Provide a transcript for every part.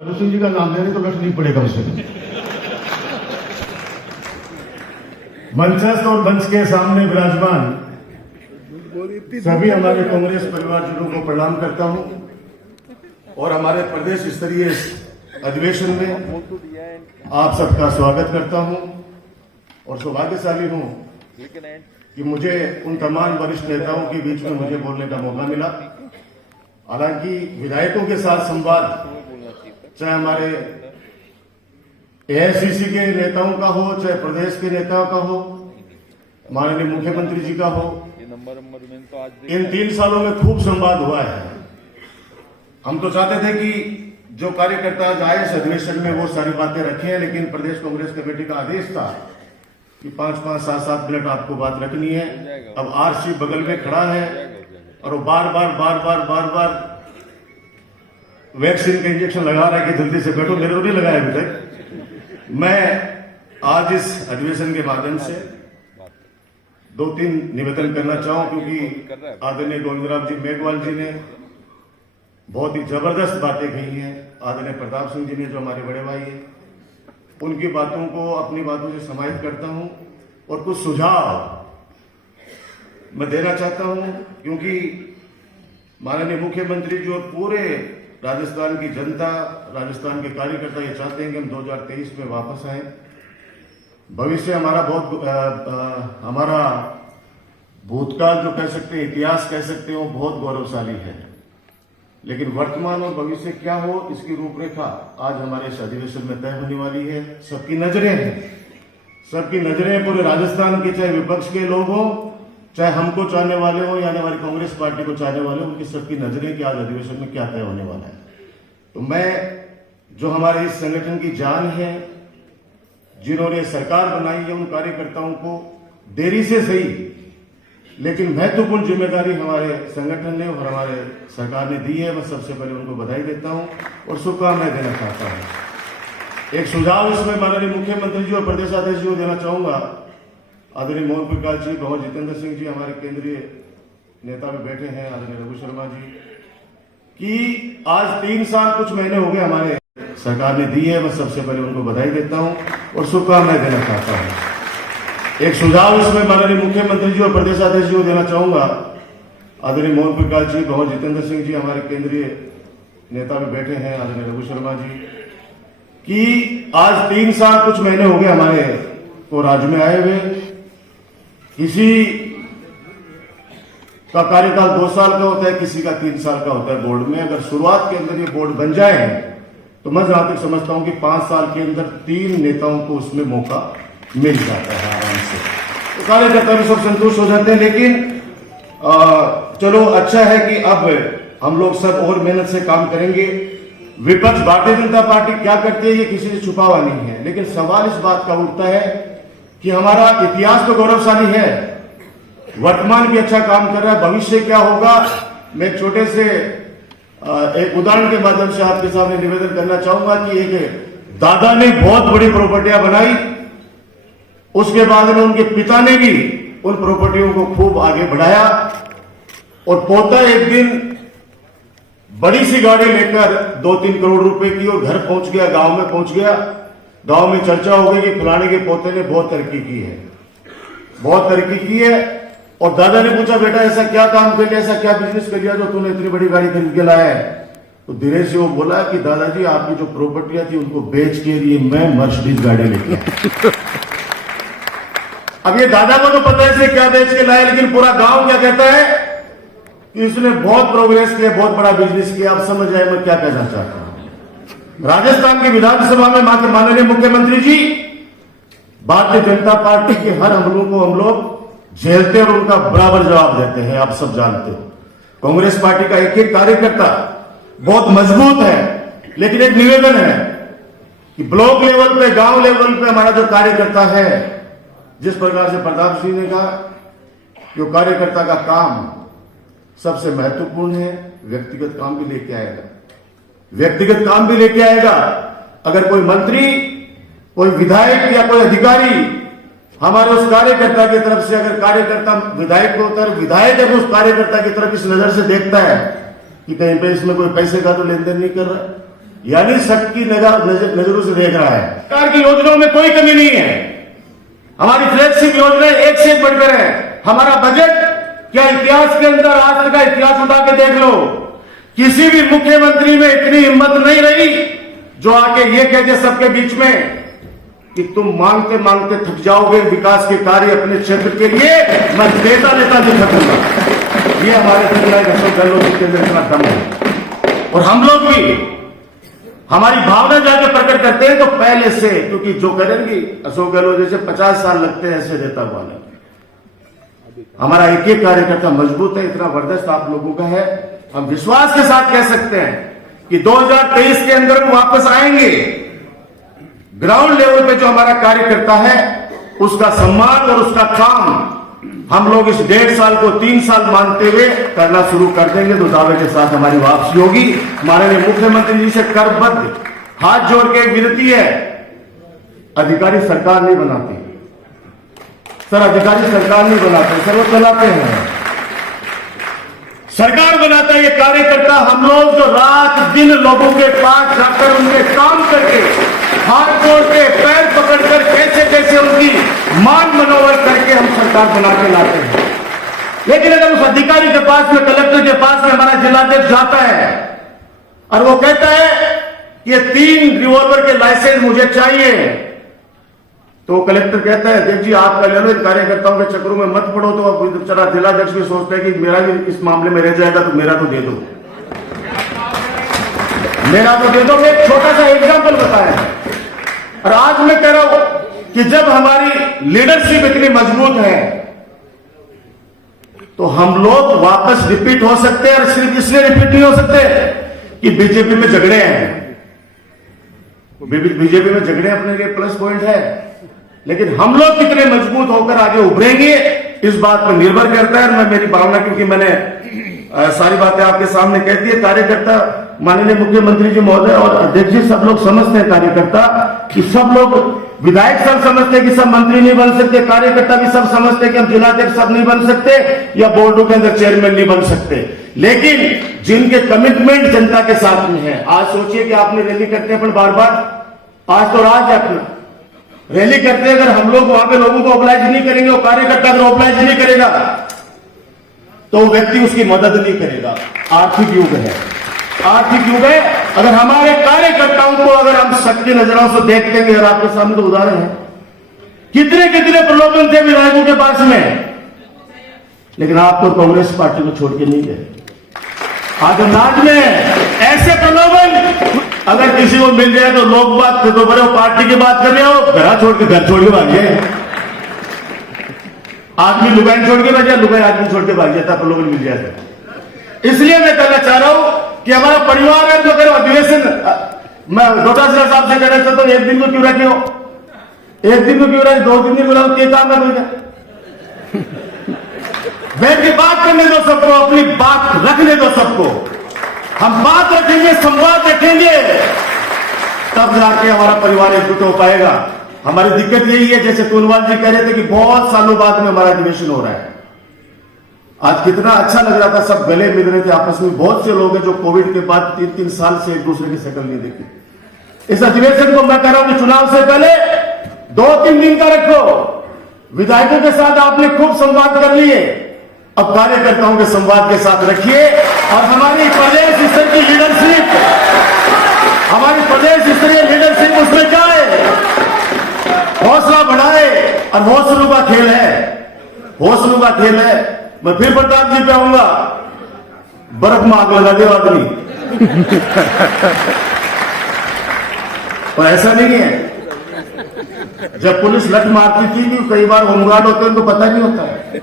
सिंह जी का नाम लेने तो नहीं पड़ेगा उसे। मंचस्थ और मंच के सामने विराजमान सभी हमारे कांग्रेस परिवारजनों को प्रणाम करता हूं और हमारे प्रदेश स्तरीय अधिवेशन में आप सबका स्वागत करता हूं और सौभाग्यशाली हूं कि मुझे उन तमाम वरिष्ठ नेताओं के बीच में मुझे बोलने का मौका मिला। हालांकि विधायकों के साथ संवाद चाहे हमारे एआईसीसी के नेताओं का हो, चाहे प्रदेश के नेताओं का हो, माननीय मुख्यमंत्री जी का हो, इन 3 सालों में खूब संवाद हुआ है। हम तो चाहते थे कि जो कार्यकर्ता जाए इस अधिवेशन में वो सारी बातें रखें, लेकिन प्रदेश कांग्रेस कमेटी का आदेश था कि 5-5, 7-7 मिनट आपको बात रखनी है। अब आरसी बगल में खड़ा है और वो बार बार वैक्सीन का इंजेक्शन लगा रहा है कि जल्दी से बैठो। मेरे को नहीं लगाया अभी तक। मैं आज इस अधिवेशन के माध्यम से 2-3 निवेदन करना चाहूं, क्योंकि आदरणीय गोविंदराव जी मेघवाल जी ने बहुत ही जबरदस्त बातें कही हैं। आदरणीय प्रताप सिंह जी ने, जो हमारे बड़े भाई हैं, उनकी बातों को अपनी बातों से समाहित करता हूं और कुछ सुझाव मैं देना चाहता हूं, क्योंकि माननीय मुख्यमंत्री जी और पूरे राजस्थान की जनता, राजस्थान के कार्यकर्ता ये चाहते हैं कि हम 2023 में वापस आए। भविष्य हमारा हमारा भूतकाल जो कह सकते हैं, इतिहास कह सकते हैं, वो बहुत गौरवशाली है, लेकिन वर्तमान और भविष्य क्या हो इसकी रूपरेखा आज हमारे इस अधिवेशन में तय होने वाली है। सबकी नजरें हैं, सबकी नजरें पूरे राजस्थान के, चाहे विपक्ष के लोग हों, चाहे हमको चाहने वाले हो या हमारी कांग्रेस पार्टी को चाहने वाले हो, उनकी सबकी नजरें कि आज अधिवेशन में क्या तय होने वाला है। तो मैं, जो हमारे इस संगठन की जान है, जिन्होंने सरकार बनाई है, उन कार्यकर्ताओं को देरी से सही लेकिन महत्वपूर्ण जिम्मेदारी हमारे संगठन ने और हमारे सरकार ने दी है। मैं सबसे पहले उनको बधाई देता हूं और शुभकामनाएं देना चाहता हूं। एक सुझाव इसमें माननीय मुख्यमंत्री जी और प्रदेशाध्यक्ष जी को देना चाहूंगा। आदरणीय मोहन प्रकाश जी, भवन जितेंद्र सिंह जी, हमारे केंद्रीय नेता में बैठे हैं, आदरणीय रघु शर्मा जी, कि आज 3 साल कुछ महीने हो गए हमारे सरकार ने दी है। मैं सबसे पहले उनको बधाई देता हूं और शुभकामनाएं देना चाहता हूं। एक सुझाव इसमें माननीय मुख्यमंत्री जी और प्रदेशाध्यक्ष जी को देना चाहूंगा। आदरणीय मोहन प्रकाश जी, भवन जितेंद्र सिंह जी, हमारे केंद्रीय नेता में बैठे हैं, आदरणीय रघु शर्मा जी, कि आज 3 साल कुछ महीने हो गए हमारे को राज्य में आए हुए। किसी का कार्यकाल 2 साल का होता है, किसी का 3 साल का होता है बोर्ड में। अगर शुरुआत के अंदर ये बोर्ड बन जाए तो मैं जहां तक समझता हूं कि 5 साल के अंदर 3 नेताओं को उसमें मौका मिल जाता है आराम से, तो कार्यकर्ता भी सब संतुष्ट हो जाते हैं। लेकिन चलो अच्छा है कि अब हम लोग सब और मेहनत से काम करेंगे। विपक्ष भारतीय जनता पार्टी क्या करती है ये किसी से छुपा हुआ नहीं है, लेकिन सवाल इस बात का उठता है कि हमारा इतिहास तो गौरवशाली है, वर्तमान भी अच्छा काम कर रहा है, भविष्य क्या होगा। मैं छोटे से एक उदाहरण के माध्यम से आपके सामने निवेदन करना चाहूंगा कि एक दादा ने बहुत बड़ी प्रॉपर्टियां बनाई, उसके बाद में उनके पिता ने भी उन प्रॉपर्टियों को खूब आगे बढ़ाया और पोता एक दिन बड़ी सी गाड़ी लेकर 2-3 करोड़ रुपए की और घर पहुंच गया, गांव में पहुंच गया। गांव में चर्चा हो गई कि फलाने के पोते ने बहुत तरक्की की है, बहुत तरक्की की है। और दादा ने पूछा, बेटा ऐसा क्या काम कर लिया, ऐसा क्या बिजनेस कर लिया जो तूने इतनी बड़ी गाड़ी खरीद के लाया है। तो धीरे से वो बोला कि दादाजी आपकी जो प्रॉपर्टियां थी उनको बेच के लिए मैं मर्सिडीज गाड़ी लेके आया। अब ये दादा को तो पता है इसे क्या बेच के लाया, लेकिन पूरा गांव क्या कहता है कि इसने बहुत प्रोग्रेस किया, बहुत बड़ा बिजनेस किया। आप समझ आए मैं क्या कहना चाहता हूं। राजस्थान की विधानसभा में माननीय मुख्यमंत्री जी भारतीय जनता पार्टी के हर हमलों को हम लोग झेलते और उनका बराबर जवाब देते हैं। आप सब जानते हो कांग्रेस पार्टी का एक एक कार्यकर्ता बहुत मजबूत है, लेकिन एक निवेदन है कि ब्लॉक लेवल पे, गांव लेवल पे हमारा जो कार्यकर्ता है, जिस प्रकार से प्रताप सिंह ने कहा, जो कार्यकर्ता का काम सबसे महत्वपूर्ण है, व्यक्तिगत काम भी लेके आएगा, व्यक्तिगत काम भी लेके आएगा। अगर कोई मंत्री, कोई विधायक या कोई अधिकारी हमारे उस कार्यकर्ता की तरफ से, अगर कार्यकर्ता विधायक को उतर, विधायक अगर उस कार्यकर्ता की तरफ इस नजर से देखता है कि कहीं पे इसमें कोई पैसे का तो लेन देन नहीं कर रहा, यानी सबकी नजरों से देख रहा है। सरकार की योजनाओं में कोई कमी नहीं है, हमारी फ्लैगशिप योजनाएं एक से एक बढ़कर है। हमारा बजट क्या इतिहास के अंदर आज तक का इतिहास उठा के देख लो, किसी भी मुख्यमंत्री में इतनी हिम्मत नहीं रही जो आके ये कह दे सबके बीच में कि तुम मांगते मांगते थक जाओगे, विकास के कार्य अपने क्षेत्र के लिए मैं लेता लेता भी थकूंगा। ये हमारे अशोक गहलोत जी के अंदर इतना दम है। और हम लोग भी हमारी भावना जाके प्रकट करते हैं तो पहले से, क्योंकि जो करेंगे अशोक गहलोत जैसे 50 साल लगते हैं ऐसे नेता वाले। हमारा एक एक कार्यकर्ता मजबूत है, इतना बर्दाश्त आप लोगों का है। हम विश्वास के साथ कह सकते हैं कि 2023 के अंदर हम वापस आएंगे। ग्राउंड लेवल पे जो हमारा कार्यकर्ता है उसका सम्मान और उसका काम हम लोग इस 1.5 साल को 3 साल मानते हुए करना शुरू कर देंगे तो दावे के साथ हमारी वापसी होगी। माननीय मुख्यमंत्री जी से करबद्ध हाथ जोड़ के विनती है, अधिकारी सरकार नहीं बनाती सर, अधिकारी सरकार नहीं बनाते सर, वो चलाते हैं। सरकार बनाता है ये कार्यकर्ता। हम लोग जो रात दिन लोगों के पास जाकर उनके काम करके हाथ जोड़ के पैर पकड़कर कैसे कैसे उनकी मान मनोबल करके हम सरकार बना के लाते हैं। लेकिन अगर उस अधिकारी के पास में, कलेक्टर के पास में हमारा जिलाध्यक्ष जाता है और वो कहता है कि ये 3 रिवॉल्वर के लाइसेंस मुझे चाहिए, तो कलेक्टर कहता है देख जी आपका ले लो, इन कार्यकर्ताओं के चक्रों में मत पड़ो। तो अब चला जिलाध्यक्ष भी सोचता है कि मेरा भी इस मामले में रह जाएगा तो मेरा तो दे दो, मेरा तो दे दो। मैं एक छोटा सा एग्जाम्पल बताया है। और आज मैं कह रहा हूं कि जब हमारी लीडरशिप इतनी मजबूत है तो हम लोग वापस रिपीट हो सकते हैं। और सिर्फ इसलिए रिपीट नहीं हो सकते कि बीजेपी में झगड़े हैं, बीजेपी में झगड़े अपने लिए प्लस पॉइंट है, लेकिन हम लोग कितने मजबूत होकर आगे उभरेंगे इस बात पर निर्भर करता है। मैं मेरी भावना, क्योंकि मैंने सारी बातें आपके सामने कह दी है। कार्यकर्ता माननीय मुख्यमंत्री जी महोदय और अध्यक्ष जी सब लोग समझते हैं कार्यकर्ता कि सब लोग, विधायक सब समझते हैं कि सब मंत्री नहीं बन सकते, कार्यकर्ता भी सब समझते हैं कि हम जिलाध्यक्ष सब नहीं बन सकते या बोर्डों के अंदर चेयरमैन नहीं बन सकते, लेकिन जिनके कमिटमेंट जनता के साथ में है। आज सोचिए कि आपने रैली करते हैं बार बार, आज तो राज है अपना, रैली करते हैं, अगर हम लोग वहां पे लोगों को ऑब्लाइज नहीं करेंगे, वो कार्यकर्ता अगर ऑब्लाइज नहीं करेगा तो व्यक्ति उसकी मदद नहीं करेगा। आर्थिक युग है, आर्थिक युग है। अगर हमारे कार्यकर्ताओं को अगर हम सबकी नजरों से देखते हैं, और आपके सामने तो उदाहरण है, कितने कितने प्रलोभन थे विधायकों के पास में, लेकिन आपको कांग्रेस पार्टी को छोड़ के नहीं गए। आज अंदाज में ऐसे प्रलोभन अगर किसी को मिल जाए तो लोग बात तो बड़े पार्टी की बात कर रहे हो, घर छोड़ के भागिए। आदमी लुगाई छोड़ के भाग, लुगाई आदमी छोड़ के भाग जाता, प्रलोभन मिल जाता। इसलिए मैं कहना चाह रहा हूं कि हमारा परिवार है तो अगर अधिवेशन, मैं डोटासरा साहब से कहना चाहता हूं, एक दिन को क्यों रखे हो, एक दिन को क्यों रखे, 2 दिन को रखो, क्या काम करोगे? बैठ के बात करने दो सबको, अपनी बात रखने दो सबको। हम बात रखेंगे, संवाद रखेंगे, तब जाके हमारा परिवार एकजुट हो पाएगा। हमारी दिक्कत यही है, जैसे तोनवाल जी कह रहे थे कि बहुत सालों बाद में हमारा अधिवेशन हो रहा है। आज कितना अच्छा लग रहा था, सब गले मिल रहे थे आपस में। बहुत से लोग हैं जो कोविड के बाद 3-3 साल से एक दूसरे की शक्ल नहीं देखी। इस अधिवेशन को मैं कह रहा हूं कि चुनाव से पहले 2-3 दिन का रखो। विधायकों के साथ आपने खूब संवाद कर लिए, अब कार्यकर्ताओं के संवाद के साथ रखिए। और हमारी प्रदेश स्तर की लीडरशिप, हमारी प्रदेश स्तरीय लीडरशिप उसमें जाए, हौसला बढ़ाए। और हौसलों का खेल है, हौसलों का खेल है। मैं फिर प्रताप जी पे आऊंगा, बर्फ में आग लगा दे आदमी और ऐसा नहीं है। जब पुलिस लठ मारती थी कि कई बार होमगार्ड होते हैं तो पता नहीं होता है,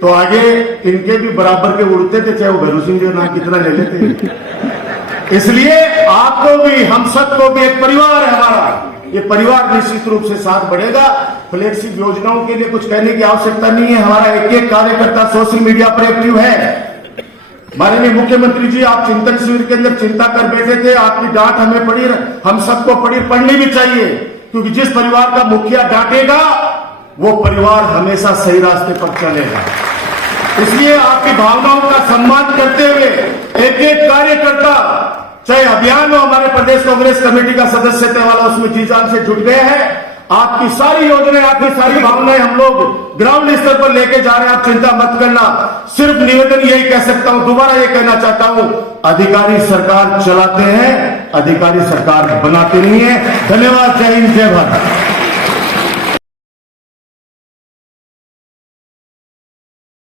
तो आगे इनके भी बराबर के उड़ते थे, चाहे वो भैरू सिंह जी नाम कितना ले लेते। इसलिए आपको भी, हम सबको भी, एक परिवार है हमारा, ये परिवार निश्चित रूप से साथ बढ़ेगा। फ्लैगशिप योजनाओं के लिए कुछ कहने की आवश्यकता नहीं है। हमारा एक एक कार्यकर्ता सोशल मीडिया पर एक्टिव है। माननीय मुख्यमंत्री जी, आप चिंतन शिविर के अंदर चिंता कर बैठे थे, आपकी डांट हमें पड़ी, हम सबको पढ़नी भी चाहिए, क्योंकि जिस परिवार का मुखिया डांटेगा वो परिवार हमेशा सही रास्ते पर चलेगा। इसलिए आपकी भावनाओं का सम्मान करते हुए एक एक कार्यकर्ता चाहे अभियान हो, हमारे प्रदेश कांग्रेस कमेटी का सदस्यता वाला उसमें जी जान से जुट गए हैं। आपकी सारी योजनाएं, आपकी सारी भावनाएं हम लोग ग्राउंड स्तर पर लेके जा रहे हैं, आप चिंता मत करना। सिर्फ निवेदन यही कह सकता हूं, दोबारा ये कहना चाहता हूं, अधिकारी सरकार चलाते हैं, अधिकारी सरकार बनाते नहीं है। धन्यवाद। जय हिंद, जय भारत।